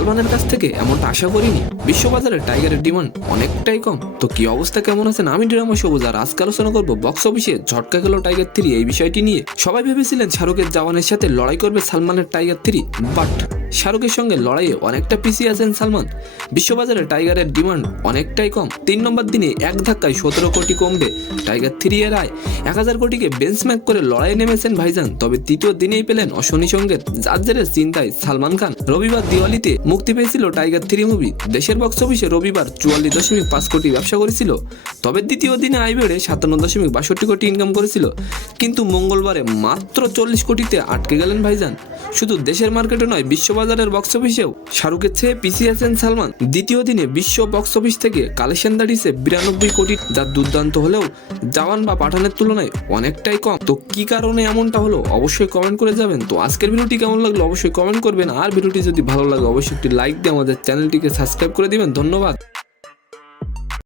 সালমানের কাছ থেকে এমনটা আশা করিনি। বিশ্ববাজারে টাইগারের ডিমান্ড অনেকটাই কম। তো কি অবস্থা, কেমন আছেন? আমি ড্রামা সবুজ, আর আজকে আলোচনা করবো বক্স অফিসে ঝটকা গেল টাইগার 3 এই বিষয়টি নিয়ে। সবাই ভেবেছিলেন শাহরুখের জওয়ানের সাথে লড়াই করবে সালমানের টাইগার 3, বাট শাহরুখের সঙ্গে লড়াইয়ে অনেকটা পিছিয়ে আছেন সালমান। বিশ্ববাজারে টাইগারের ডিমান্ড অনেকটাই কম। 3 নম্বর দিনে এক ধাক্কায় 17 কোটি কমবে টাইগার 3 এর আয়। 1000 কোটিকে বেঞ্চমার্ক করে লড়াই নেমেছেন ভাইজান। তবে তৃতীয় দিনেই পেলেন অশনি সঙ্গেত, যার জেরে চিন্তায় সালমান খান। রবিবার দিওয়ালিতে মুক্তি পেয়েছিল টাইগার 3 মুভি। দেশের বক্স অফিসে রবিবার 44.5 কোটি ব্যবসা করেছিল। তবে দ্বিতীয় দিনে আয় বেড়ে 57.62 কোটি ইনকাম করেছিল। কিন্তু মঙ্গলবারে মাত্র 40 কোটিতে আটকে গেলেন ভাইজান। শুধু দেশের মার্কেটে নয়, বিশ্ববাজারের বক্স অফিসেও শাহরুখের চেয়ে পিছিয়ে আছেন সালমান। দ্বিতীয় দিনে বিশ্ব বক্স অফিস থেকে কালেকশন দাঁড়িয়েছে 92 কোটি, যা দুর্দান্ত হলেও জওয়ান বা পাঠানের তুলনায় অনেকটাই কম। তো কি কারণে এমনটা হলো অবশ্যই কমেন্ট করে যাবেন। তো আজকের ভিডিওটি কেমন লাগলো অবশ্যই কমেন্ট করবেন, আর ভিডিওটি যদি ভালো লাগে অবশ্যই একটি লাইক দিয়ে আমাদের চ্যানেলটিকে সাবস্ক্রাইব করে দিবেন। ধন্যবাদ।